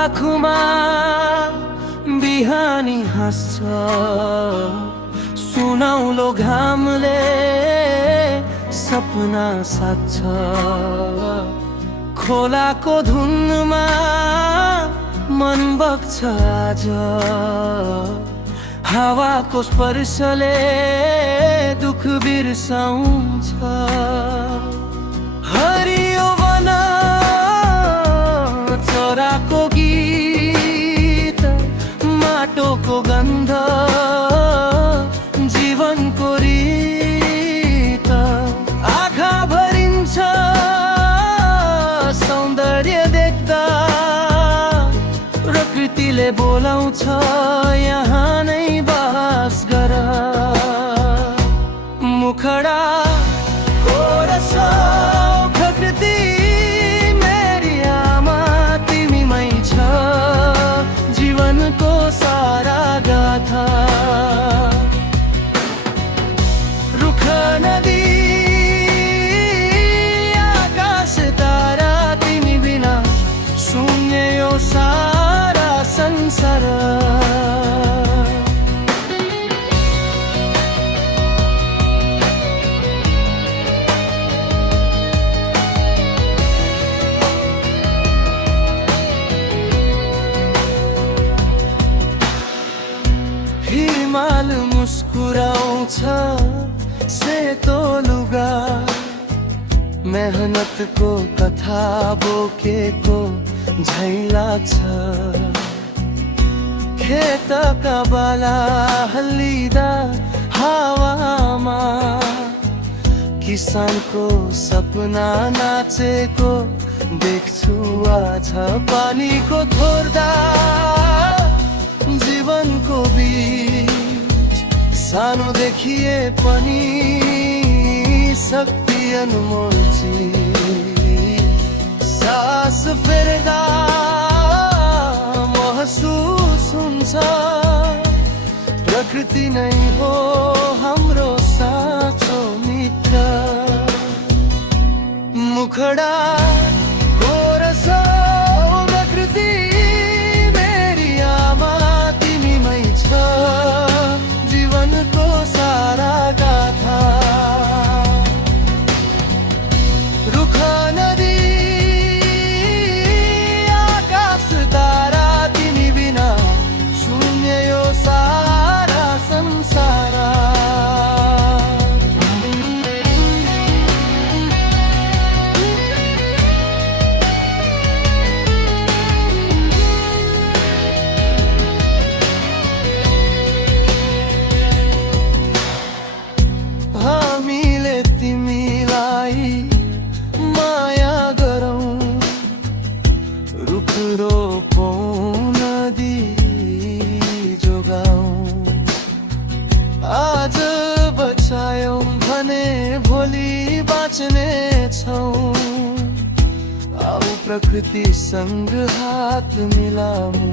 आँखुमा बिहानी हाँस्छ, सुनौलो घामले सपना साध्छ। खोलाको धुनमा मन बग्छ आज, हावाको स्पर्शले दुख बिर्साउँछ। हरियो वन चराको गीत, माटोको गन्ध, जीवनको रीत। आँखा भरिन्छ सौन्दर्य देख्दा, प्रकृतिले बोलाउँछ यहाँ नै बास गर। मुखडा कोरस प्रकृति मेरी आमा तिमीमै छ, जीवनको सारा गाथा। रुख नदी आकाश तारा तिमी बिना शून्य यो सारा संसार। हिमाल मुस्कुराउँछ सेतो लुगा, मेहनतको कथा बोकेको झैँ लाग्छ। खेतका बाला हल्लिँदा हावामा, किसानको सपना नाचेको देख्छु आज। पानीको थोर्दा जीवनको बीच, सानो देखिए पनि शक्ति अनमोल चिज। सास फेर्दा महसुस हुन्छ प्रकृति नै हो हाम्रो साँचो मित्र। मुखडा कोरस प्रकृति मेरी आमा तिमीमै छ, जीवनको सारा गाथा। रुख नदी आकाश तारा तिमी बिना शून्य यो सारा संसार। हामीले तिमीलाई माया गरौँ, रुख रोपौँ नदी जोगाउँ। आज बचायौँ भने भोलि बाँच्ने छौँ। आऊ प्रकृतिसँग हात मिलाऊँ।